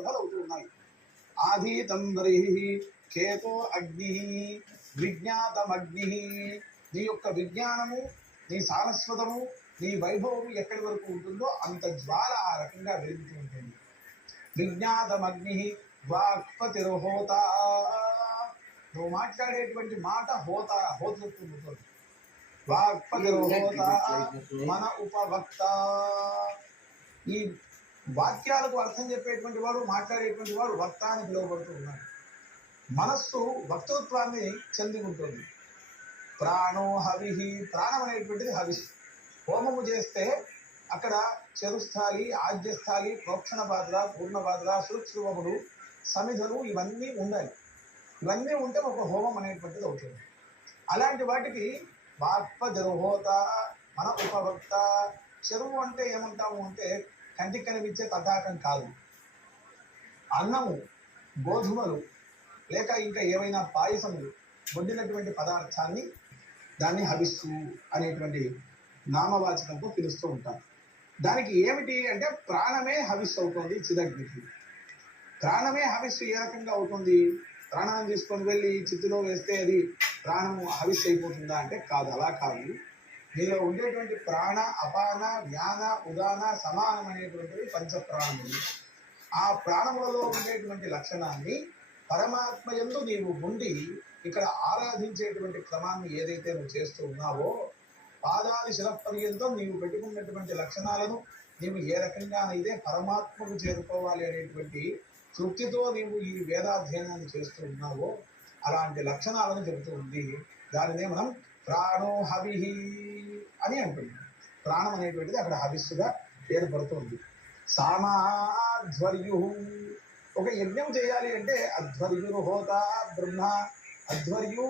స్పర్ధలు అవుతున్నాయి. ఆధీతం బర్హి కేతో అగ్ని విజ్ఞాతమగ్ని. నీ యొక్క విజ్ఞానము, నీ సారస్వతము, నీ వైభవము ఎక్కడి వరకు ఉంటుందో అంత జ్వాల ఆ రకంగా వెలుగుతూ ఉంటుంది. విజ్ఞాతమగ్ని వాక్పతిర్హోత. నువ్వు మాట్లాడేటువంటి మాట హోతృత్వం ఉంటుంది. వాక్పతిర్హోత మన ఉపవక్త. ఈ వాక్యాలకు అర్థం చెప్పేటువంటి వాడు, మాట్లాడేటువంటి వాడు వక్త అని పిలువబడుతూ ఉన్నాడు. మనస్సు వక్తృత్వాన్ని చెంది ఉంటుంది. ప్రాణో హవిహి. ప్రాణం అనేటువంటిది హవిస్సు. హోమము చేస్తే అక్కడ చరుస్థాలి, ఆజ్యస్థాలి, ప్రోక్షణ పాత్ర, పూర్ణ పాత్ర, సురుక్షువములు, సమిధలు ఇవన్నీ ఉండాలి. ఇవన్నీ ఉంటే ఒక హోమం అనేటువంటిది అవుతుంది. అలాంటి వాటికి వాక్పతిర్హోత మన ఉపవక్త. చెరువు అంటే ఏమంటాము అంటే కంటికి కనిపించే తటాకం కాదు. అన్నము, గోధుమలు లేక ఇంకా ఏవైనా పాయసములు వండినటువంటి పదార్థాన్ని దాన్ని హవిస్సు అనేటువంటి నామవాచకంతో పిలుస్తూ ఉంటారు. దానికి ఏమిటి అంటే ప్రాణమే హవిస్సు అవుతుంది చిదగ్నికి. ప్రాణమే హవిస్సు ఏ రకంగా అవుతుంది? ప్రాణాన్ని తీసుకొని వెళ్ళి చిత్తులో వేస్తే అది ప్రాణము హవిస్సు అయిపోతుందా అంటే కాదు, అలా కాదు. మీలో ఉండేటువంటి ప్రాణ, అపాన, వ్యాన, ఉదాన, సమానం అనేటువంటివి పంచప్రాణములు. ఆ ప్రాణములలో ఉండేటువంటి లక్షణాన్ని పరమాత్మ యందు నీవు ఉండి ఇక్కడ ఆరాధించేటువంటి క్రమాన్ని ఏదైతే నువ్వు చేస్తూ ఉన్నావో, పాదాది శిరపర్యంతం నీవు పెట్టుకున్నటువంటి లక్షణాలను నీవు ఏ రకంగానైతే పరమాత్మకు చేరుకోవాలి అనేటువంటి తృప్తితో నీవు ఈ వేదాధ్యయనాన్ని చేస్తూ ఉన్నావో అలాంటి లక్షణాలను చెబుతూ ఉంది. దానినే మనం ప్రాణో హవిహి అని అంటున్నాం. ప్రాణం అనేటువంటిది అక్కడ హవిస్సుగా ఏర్పడుతుంది. సామాధ్వర్యు. ఒక యజ్ఞం చేయాలి అంటే అధ్వర్యురు హోత బ్రహ్మ. అధ్వర్యు